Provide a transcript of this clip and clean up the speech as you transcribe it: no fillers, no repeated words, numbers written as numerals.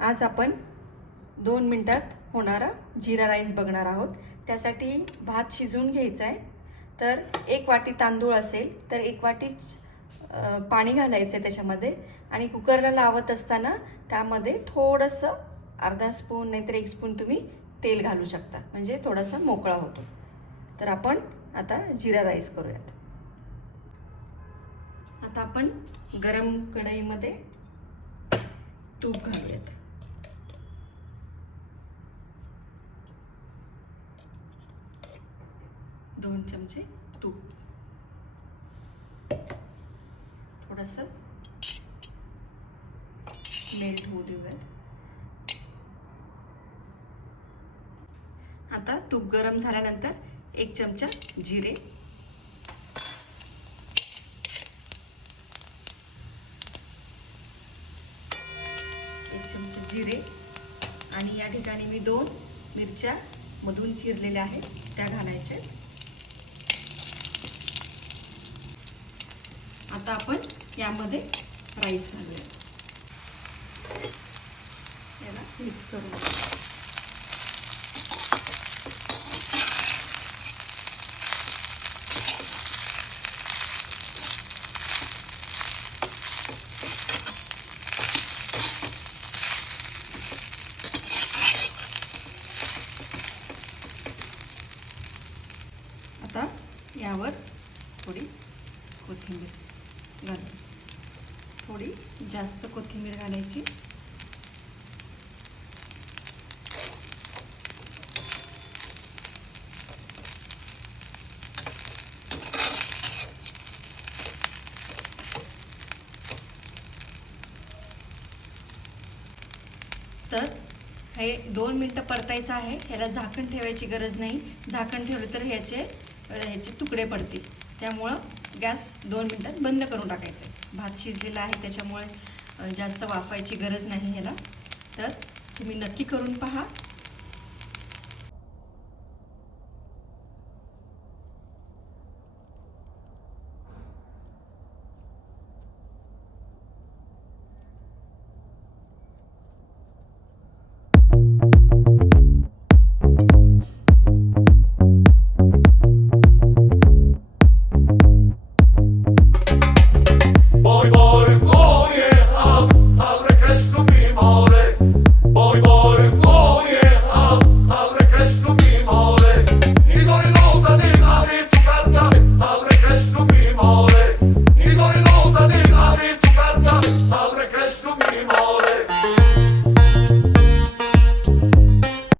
आज आपण 2 मिनिटात होणारा जीरा राईस बघणार आहोत। त्यासाठी भात शिजवून घ्यायचा आहे। तर 1 वाटी तांदूळ असेल तर 1 वाटी पाणी घालायचं त्याच्यामध्ये आणि कुकरला लावत असताना त्यामध्ये थोडंसं अर्धा स्पून नाहीतर 1 स्पून तुम्ही तेल घालू शकता, म्हणजे थोडासा मोकळा होतो। तर आपण आता जीरा राईस करूयात। आता आपण गरम कढईमध्ये तूप घालूयात। दोन चमचे तूप, थोडंसं मेल्ट होऊ देऊयात। आता तूप गरम झाल्यानंतर 1 चमचा जिरे, 1 चमचा जिरे आणि या ठिकाणी मी 2 मिरच्या मधून चिरलेल्या आहेत त्या घालायच्या। आता आपण यामध्ये राईस घालूया, याला मिक्स करूया। आता यावर थोडी कोथिंबीर घालू, थोडी जास्त कोथिंबीर घालायची। तर हे 2 मिनिटं परतायचं आहे। ह्याला झाकण ठेवायची गरज नाही, झाकण ठेवलं तर ह्याचे तुकडे पडतील। त्यामुळं गॅस 2 मिनिटात बंद करून टाकायचं आहे। भात शिजलेला आहे त्याच्यामुळे जास्त वाफायची गरज नाही ह्याला। तर तुम्ही नक्की करून पहा